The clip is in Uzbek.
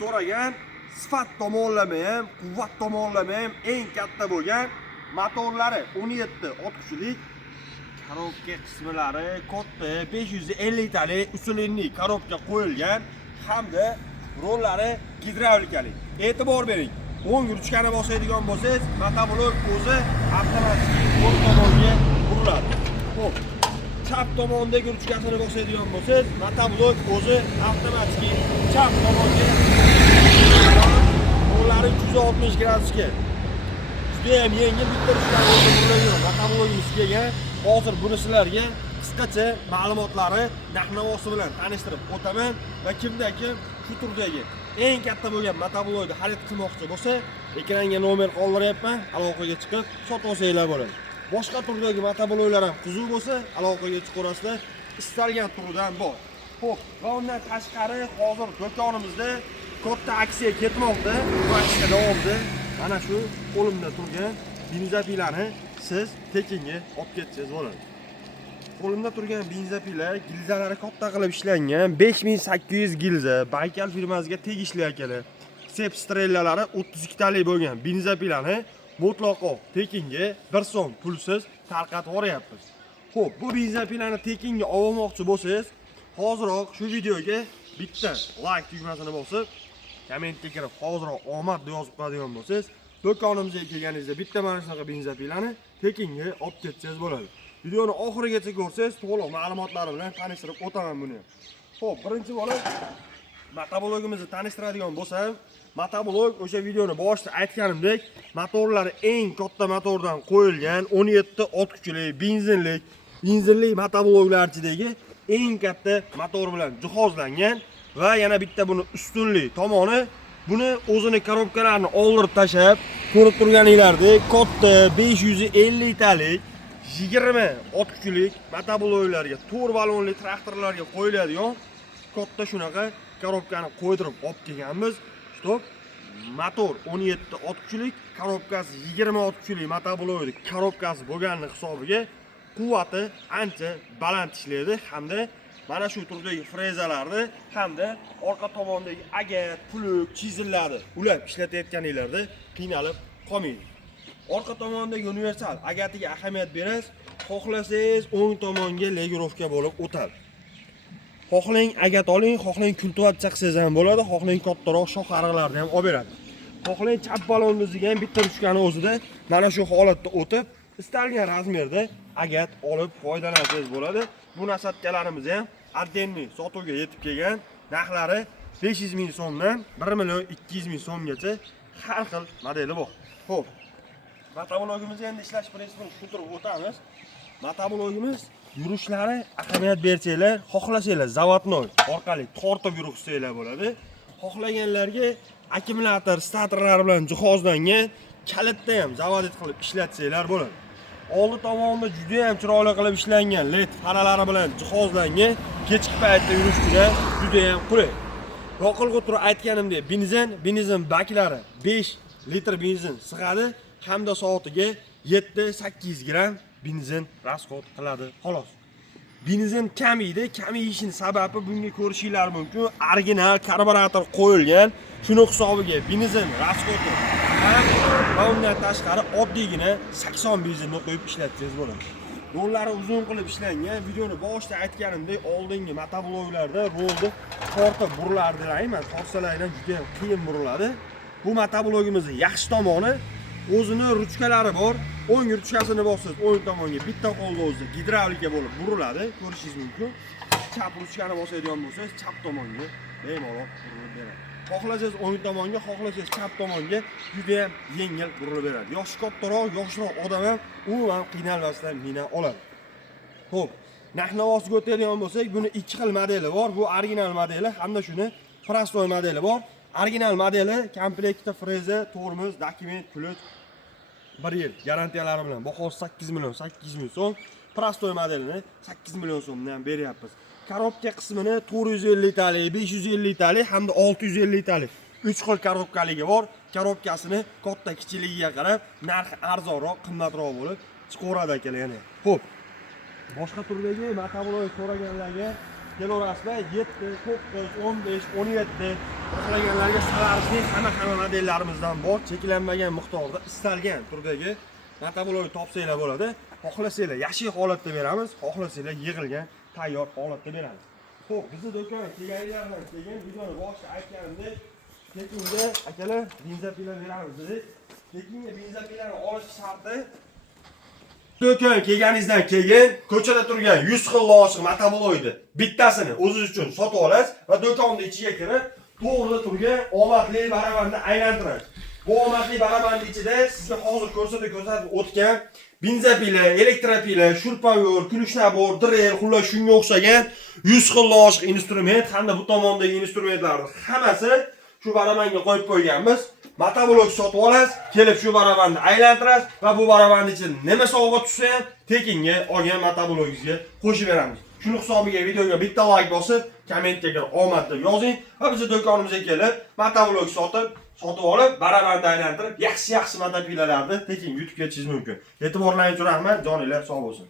so'ragan, sifat tomonlama ham, quvvat tomonlama ham eng katta bo'lgan motorlari 17 ot kuchlik, korobka qismlari katta 550 talik usulinli korobka qo'yilgan hamda rollari gidravlikalik. E'tibor bering. O'ng ruchkani bosadigan bo'lsangiz, motoblok o'zi avtomatik o'ng tomonga buriladi. Xo'p, chap tomondagi ruchkasini bosadigan bo'lsangiz, motoblok o'zi avtomatik chap tomonga rollari 360 gradusga. Juda ham yengil bitta ruchkani o'zi buriladigan motoblogimiz kelgan. Hozir buni sizlarga qisqacha ma'lumotlari narx-navosi bilan tanishtirib o'taman va kimda kim shu turdagi eng katta bo'lgan motoblokni xarid qilmoqchi bo'lsa, ekranga nomer qoldiryapman, aloqaga chiqib sotib olsanglar bo'ladi. Boshqa turdagi motobloklar ham qiziq bo'lsa, aloqaga chiqaverasizlar, istalgan turdan bor. Xo'p, va undan tashqari hozir do'konimizda katta aksiya ketmoqda. Bu aksiya davomida mana shu qo'limda turgan benzapilani siz tekinga olib ketsangiz bo'ladi. Qo'limda turgan benzapila gilzalari katta qilib ishlangan 5800 gilza, Baykal firmasiga tegishli akalar. Sep strellalari 32 talik bo'lgan benzapilani mutlaqo tekinga 1 so'm pulsiz tarqatib yuboryapmiz. Xo'p, bu benzapilani tekinga olmoqchi bo'lsangiz, hoziroq shu videoga bitta like tugmasini bosib, kommentga kirib hoziroq omad deb yozib qo'yadigan bo'lsangiz, do'konimizga kelganingizda bitta mana shunaqa benzapilani tekinga olib ketsangiz bo'ladi. Videoni oxirigacha ko'rsangiz, to'liq ma'lumotlar bilan tanishtirib o'taman buni. Xo'p, birinchi bo'lib motoblogimizni tanishtiradigan bo'lsam, motoblog o'sha videoni boshida aytganimdek, motorlari eng katta motordan qo'yilgan 17 ot kuchli benzinli motobloglar ichidagi eng katta motor bilan jihozlangan va yana bitta buni ustunli tomoni, buni o'zini korobkalarini oldirib tashab, ko'rib turganinglardek katta 550 talik 20 ot kuchlik motobloklarga, to'r balonli traktorlarga qo'yiladigan katta shunaqa korobkani qo'ydirib olib kelganmiz. Stop. Motor 17 ot kuchlik, korobkasi 20 ot kuchlik motoblokning korobkasi bo'lganligi hisobiga quvvati ancha baland ishlaydi hamda mana shu turdagi frezalarni hamda orqa tomondagi agat, puluk, chizillarni ulab ishlatayotganinglarda qiynalib qolmaydi. Orqa tomondagi universal agatiga ahamiyat berasiz. Xohlasangiz o'ng tomonga legirovka bo'lib o'tadi. Xohlang agat oling, xohlang kultivat chaqsangiz ham bo'ladi, xohlang kattaroq shox ariqlarni ham olib beradi. Xohlang chap baloningizga ham bitta ruchkani o'zida mana shu holatda o'tib, istalgan razmerda agat olib foydalansangiz bo'ladi. Bu nasatkalarimiz ham addenli sotuvga yetib kelgan. Narxlari 500 ming so'mdan 1 200 ming so'mgacha har xil modeli bor. Xo'p. Motoblogimizga endi ishlash prinsipini tushuntirib o'tamiz. Motoblogimiz yurishlari ahamiyat bersanglar, xohlasanglar zavodnoy orqali tortib yurishsanglar bo'ladi. Xohlaganlarga akkumulyator statorlari bilan jihozlangan kalitda ham zavodit qilib ishlatsanglar bo'ladi. Oldi tomonida juda ham chiroyli qilib ishlangan LED faralari bilan jihozlangan kechki paytda yurish uchun juda ham qulay. Yoqilg'i turi aytganimdek, benzin baklari 5 litr benzin sig'adi hamda soatiga 7-8 gram benzin rasxod qiladi xolos. Benzin kamayishining sababi bunga ko'rishinglar mumkin. Original karburator qo'yilgan, shuni hisobiga benzin rasxodi va undan tashqari oddiygina 80 benzinni qo'yib ishlatsangiz bo'ladi. Yo'llari uzun qilib ishlangan. Videoni boshida aytganimdek, oldingi motobloklarda rolni tortib burilardilar, tortsalardan juda ham qiyin buriladi. Bu motoblogimizning yaxshi tomoni, o'zini ruchkalari bor. O'ng ruchkasini bossangiz, o'ng tomonga bitta qo'lda o'zi gidravlika bo'lib buriladi, ko'rishingiz mumkin. Chap ruchkani bosadigan bo'lsangiz, chap tomonga bemalol burilib beradi. Xohlasangiz o'ng tomonga, xohlasangiz chap tomonga juda ham yengil burilib beradi. Yoshi kattaroq, yoshroq odam ham umuman qiynalmasdan mina oladi. Xo'p, narx-navosiga o'tadigan bo'lsak, buni 2 xil modeli bor. Bu original modeli hamda shuni prostoy modeli bor. Original modeli komplektda freza, tormoz, dokument, kult 1 yil garantiyalari bilan bahosi 8 ming so'm. Prostoy modelini 8 million so'mdan beryapmiz. Korobka qismini 450 talik, 550 talik hamda 650 talik 3 xil korobkaligi bor. Korobkasini katta kichikligiga qarab narxi arzonroq, qimmatroq bo'lib chiqaveradi akalar yana. Xo'p. Boshqa turdagi motoblok so'raganlarga kelaverasizlar 7, 9, 15, 17 xohlaganlarga Solarisning hamma modellarimizdan bor, cheklanmagan miqdorda istalgan turdagi motoblok topsanglar bo'ladi. Xohlasanglar yashil holatda beramiz, xohlasanglar yig'ilgan tayyor holatda beramiz. Xo'p, bizning do'konga kelganlardan keyin videoni boshida aytganimdek, tekinga akalar benzapila beramiz dedik. Tekinga benzapilani olish sharti do'kon kelganingizdan keyin ko'chada turgan 100 xil loyiq motoblokni bittasini o'zingiz uchun sotib olasiz va do'konni ichiga kirib, to'g'rida turgan omadli barabarni aylantirasiz. Bu omadli barabarning ichida sizga hozir ko'rsatib o'tgan benzapila, elektropila, shurpayor, kulishnabor, drill, xullas shunga o'xshagan 100 xil loyiq instrument hamda bu tomondagi instrumentlarning hammasi shu barabanga qo'yib qo'yganmiz. Motoblok sotib olasiz, kelib shu barabarni aylantirasiz va bu barabarning ichida nima sovg'a tushsa ham tekinga olgan motoblogingizga qo'shib beramiz. Shuning hisobiga videoga bitta like bosib, kommentga omad deb yozing va bizning do'konimizga kelib, motoblok sotib olib, barabarni aylantirib, yaxshi motopilalarni tekin yutib ketishingiz mumkin. E'tiborlaringiz uchun rahmat, joninglar sog' bo'lsin.